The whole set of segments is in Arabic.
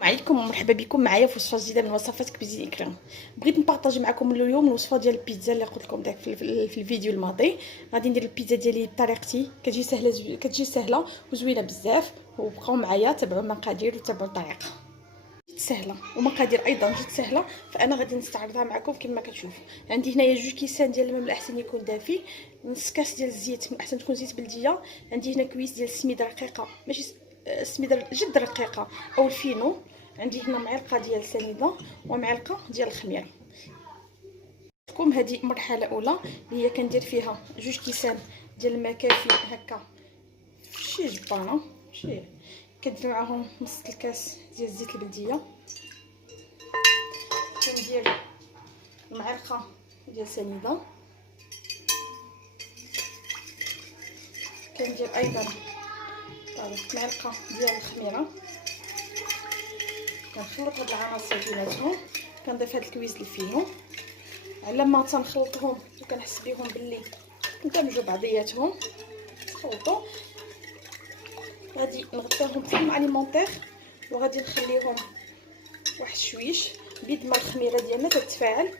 عليكم ومرحبا بكم معايا في وصفه جديده من وصفات كوزين اكرام. بغيت نبارطاجي معكم اليوم الوصفه ديال البيتزا اللي قلت لكم داك في الفيديو الماضي. غادي ندير البيتزا ديالي بطريقتي، كتجي سهله وزوينه بزاف. وبقاو معايا تابعوا المقادير وتابعوا الطريقه. جد سهله ومقادير ايضا جد سهله، فانا غادي نستعرضها معكم كما كتشوفوا. عندي هنايا 2 كيسان ديال الماء، من الاحسن يكون دافي. نص كاس ديال الزيت، من الاحسن تكون زيت بلديه. عندي هنا كويس ديال السميده رقيقه، ماشي السميده جد رقيقه او الفينو. عندي هنا معلقه ديال سنيده ومعلقه ديال الخميره. لكم هذه مرحله اولى اللي هي كندير فيها 2 كيسان ديال الماء كافي هكا في شي جبانه، شي كندير معاهم نص الكاس ديال الزيت البلديه. كندير معلقه ديال سنيده، كندير ايضا معلقه ديال الخميره. كنخلط هاد العناصر بيناتهم، كنضيف هاد الكويس الفينو. على ما تنخلطهم وكنحس بهم باللي اندمجوا بعضياتهم تخلطوا، غادي نغطيهم بفيلم اليمونطير وغادي نخليهم واحد شويش بيد ما الخميره ديالنا كتفاعل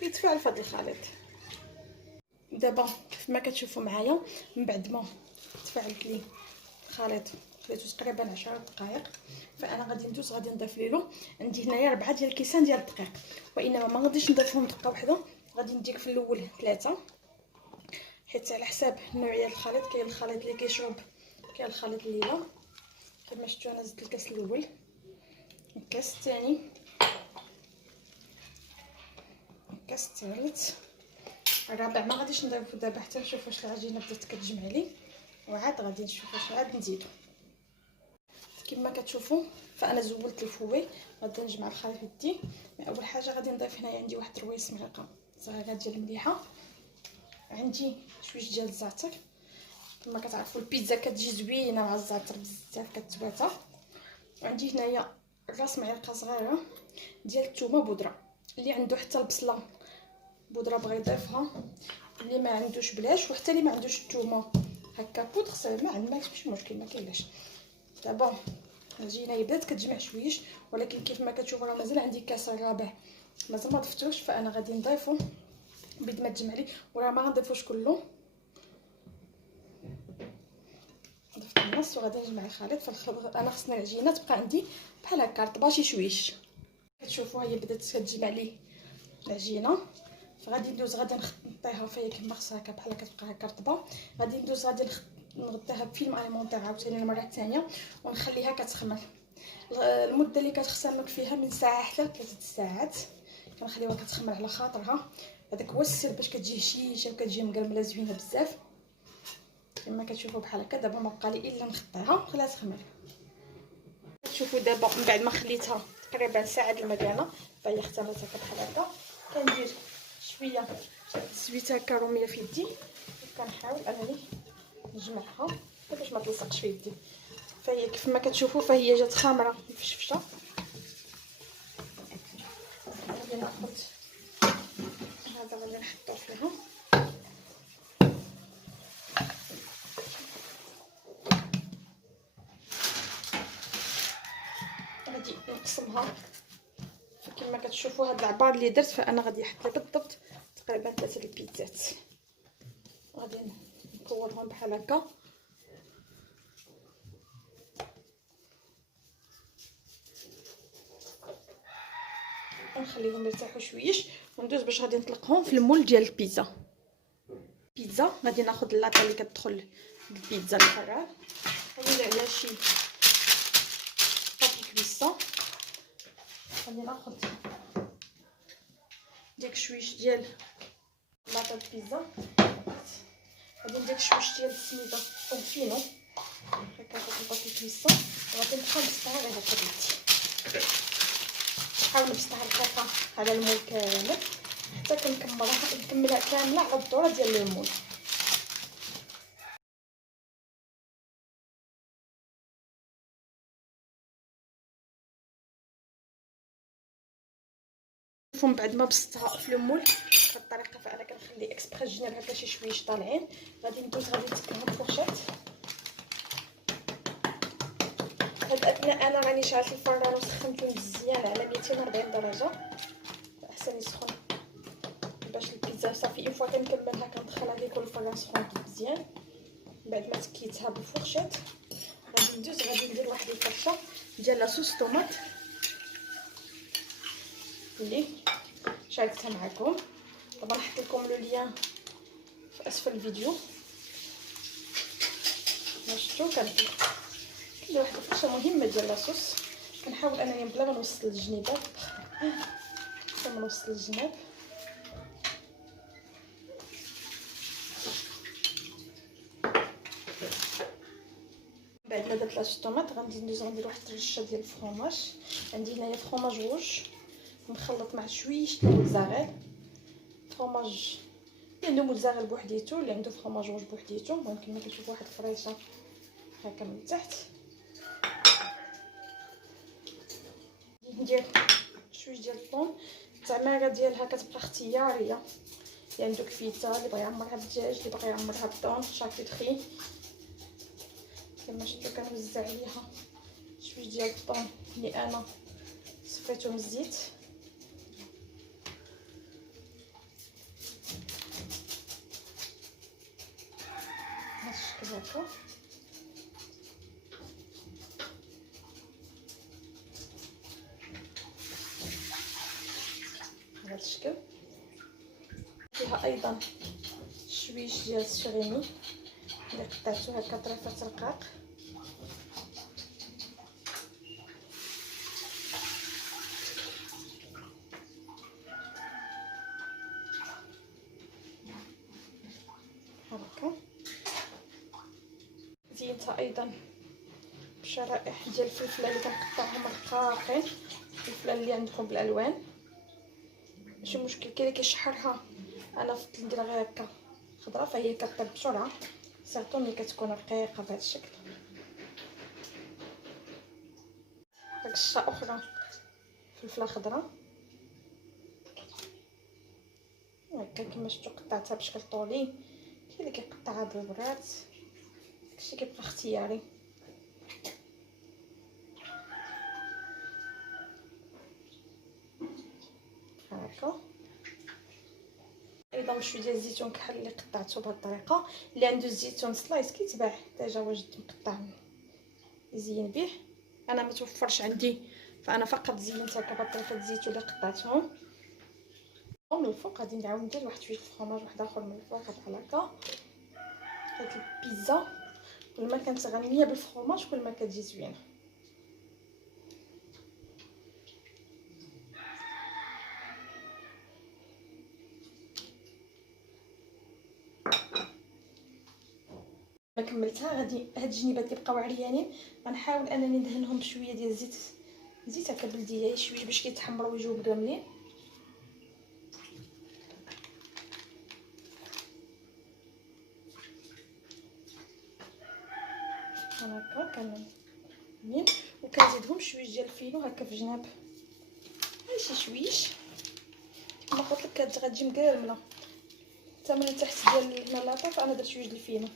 في هذا الخليط. دابا كيف ما كتشوفوا معايا، من بعد ما تفاعلت لي الخليط خليته تقريبا 10 دقائق، فانا غادي نضيف له. عندي هنايا 4 ديال الكيسان ديال الدقيق، وانما ما غاديش نضيفهم دقه واحده، غادي ندير في الاول 3، حيت على حساب نوعيه الخليط. كاين الخليط اللي كيشرب، كاين الخليط اللي لا. كما شفتوا انا زدت الكاس الاول، الكاس الثاني، الكاس الثالث، الرابع ما غاديش نضيفو دابا حتى نشوف واش العجينه بدات كتجمع لي، وعاد غادي نشوف واش عاد نزيدو. كما كتشوفوا فانا زولت الفوي، غادي نجمع الخليط بيدي. اول حاجه غادي نضيف هنايا عندي واحد رويس معلقه صغيره ديال المليحه، عندي شويه ديال الزعتر. كما كتعرفوا البيتزا كتجي زوينه مع الزعتر بزاف، كتباتها. وعندي هنايا راس معلقه صغيره ديال الثومه بودره، اللي عنده حتى البصله بودره بغا يضيفها، اللي ما عندوش بلاش، وحتى اللي ما عندوش الثومه هكا بودر صغير ما عندكش ماشي مشكل، ما كاينلاش. دابا العجينه بدات كتجمع شويش، ولكن كيف ما كتشوفوا راه مازال عندي كاس الرابع مازال ما ضفتوش، فانا غادي نضيفو بيد ما تجمع لي. وراه ما غنضيفوش كله، ضفت النص وغادي نجمع الخليط. فالخليط انا خصني العجينه تبقى عندي بحال هكا رطبه شي شويش. كتشوفوا هي بدات كتجمع لي العجينه، فغادي ندوز غادي نغطيها فهي كما خصها هكا بحال كتبقى هكا رطبه. غادي ندوز غادي نغطيها بفيلم اليمونطير عاوتاني المره الثانيه ونخليها كتخمر. المده اللي كتخسرمك فيها من ساعه حتى 3 ساعات، كنخليوها كتخمر على خاطرها. هذاك هو السر باش كتجي هشيشه وكتجي مقرمله زوينه بزاف كما كتشوفوا بحال هكا. دابا ما بقى لي الا نغطيها ونخليها تخمر. كتشوفوا دابا من بعد ما خليتها تقريبا ساعه المكانه فهي اختمرت هكا بحال هكا. كندير شويه زويت هكا روميه في يدي، كنحاول انني نجمعها باش ما تلصقش في يدي. فهي كيف ما كتشوفوا فهي جات خامره مفشفشه. غادي ناخذ هذا غادي نحطو فيها، غادي نقسمها. فكما كتشوفوا هاد العبار اللي درت، فانا غادي نحط لي بالضبط تقريبا 3 البيتزات. غادي نكورهم بحال هكا، ونخليهم يرتاحوا شويش وندوز باش غادي نطلقهم في المول ديال البيتزا. غادي ناخذ اللاطه اللي كتدخل البيتزا الفرار، وندير عليها شي بابي كويسه. غادي ناخذ ديك شويش ديال لاطه البيتزا، غادي ندير شويش ديال السميده فينو هكا في البابي كويسه، وغادي نبقى نبسطها غير هكا بيدي. نحاول نبسطها رقيقه على المول كامل حتى نكملها كامله على الدوره ديال المول. من بعد ما بسطتها في المول بهذه الطريقه، فانا كنخلي اكسبريس جينير هكا شي شويش طالعين. غادي ندوز غادي نتكلها بفرشات. هاد الاثناء انا راني شعلت الفران وسخنته مزيان على 240 درجه، احسن يسخن باش البيتزا صافي. اون فوا كنكملها كندخلها كيكون الفران سخون مزيان. بعد ما تكيتها بالفورشيت غادي ندير واحد الفرشه ديال لاصوص طوماط اللي شاركتها معكم. طبعا نحط لكم لو لين في اسفل الفيديو. شفتوا كندير واحد الفرشه مهمه ديال لاصوص. كنحاول انني بلا ما نوصل الجنيبات بلا ما نوصل الجناب. بعد ما درت لاصوص طوماط غندير واحد الرشه ديال الفرomاج. عندي هنايا فرomاج روج مخلط مع شويش د الموتزاريلا. فرomاج اللي عنده موتزاريلا بوحديتو، اللي عنده فرomاج روج بوحديتو. المهم كما كتشوفوا واحد الفريشه هكا من تحت. ندير شويه ديال الثوم. التعماره ديالها كتبقى اختياريه، اللي عنده كفيته، اللي بغى يعمرها بالدجاج، اللي بغى يعمرها بالثوم، شاكي تخي. كما شفتوا كنوزع عليها شويه ديال الثوم اللي انا صفيته من الزيت. بهذا الشكل هكا. بهذا الشكل. فيها ايضا شويش ديال السريمي اللي قطعته هكا طريفات رقاق. هكا زينتها ايضا بشرائح ديال الفلفله اللي كنقطعهم رقاقين. الفلفله اللي عندكم بالالوان ماشي مشكل، كاين اللي كيشحرها، انا فضلت ندير غير هكا خضره فهي كطيب بسرعه. سيرتو ملي كتكون رقيقه بهذا الشكل. رشه اخرى فلفله خضراء هكا كما شفتوا قطعتها بشكل طولي. كاين اللي كيقطعها بالبرات، داكشي كيبقى اختياري. هكا ايضا شويه ديال الزيتون كحل اللي قطعته بهذه الطريقه. اللي عنده الزيتون سلايس كيتباع ديجا واجد مقطع يزين به. انا ما توفرش عندي فانا فقط زينت هكا بهذه الطريقه الزيتون اللي قطعتهم. ومن الفوق غادي نعاود ندير واحد شويه الفرomاج واحد اخر من الفوق بحال هكا. هاد البيتزا كل ما كانت غنيه بالفرomاج كل ما كتجي زوينه. ما كملتها غادي هاد الجنيبات كيبقاو عريانين غنحاول انني ندهنهم بشويه ديال زيت هكا بلديه شويه باش كيتحمروا ويجيو مقرملين. هكا كاملين. وكنزيدهم شويه ديال الفينو هكا في جناب، غير شي شويش كما قلت لك غتجي مقرمله حتى من تحت ديال الملاطه. فانا درت شويه ديال الفينو.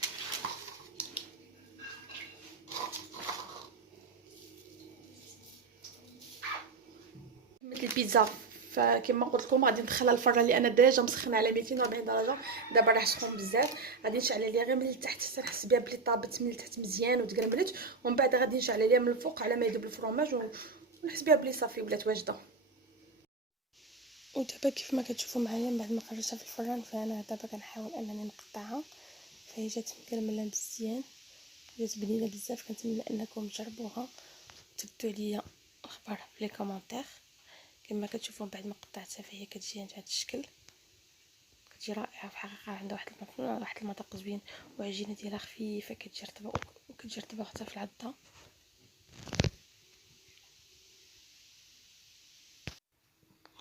كملت البيتزا فكما قلت لكم غادي ندخلها الفران اللي انا ديجا مسخنه على 240 درجه. دابا راه سخون بزاف، غادي نشعل عليها غير من التحت حتى نحس بها بلي طابت من التحت مزيان وتقرملت. ومن بعد غادي نشعل عليها من الفوق على ما يذوب الفرomاج ونحس بها بلي صافي ولات واجده. ودابا كيف ما كتشوفوا معايا من بعد ما خرجتها في الفران فانا دابا كنحاول انني نقطعها. فهي جات مكرمله مزيان، جات بنينه بزاف. كنتمنى انكم تجربوها وتكتبوا لي اخبار في لي كومونتير. كما كتشوفوا بعد ما قطعتها فهي كتجي بهذا الشكل، كتجي رائعه في الحقيقه. عندها واحد المذاق زوين وعجينه ديالها خفيفه كتجي رطبه وكتجي رطبه حتى في العضه.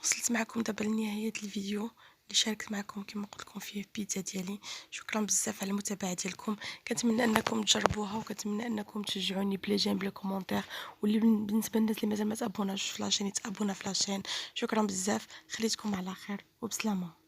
وصلت معكم دابا لنهايه الفيديو اللي شاركت معكم كما قلت لكم فيه البيتزا ديالي. شكرا بزاف على المتابعه ديالكم. كنتمنى انكم تجربوها وكنتمنى انكم تشجعوني بلا جيم بلا كومونتير. واللي بالنسبه للناس اللي مازال ما تابوناش في لاشين يتابونا في لاشين. شكرا بزاف، خليتكم على خير وبسلامه.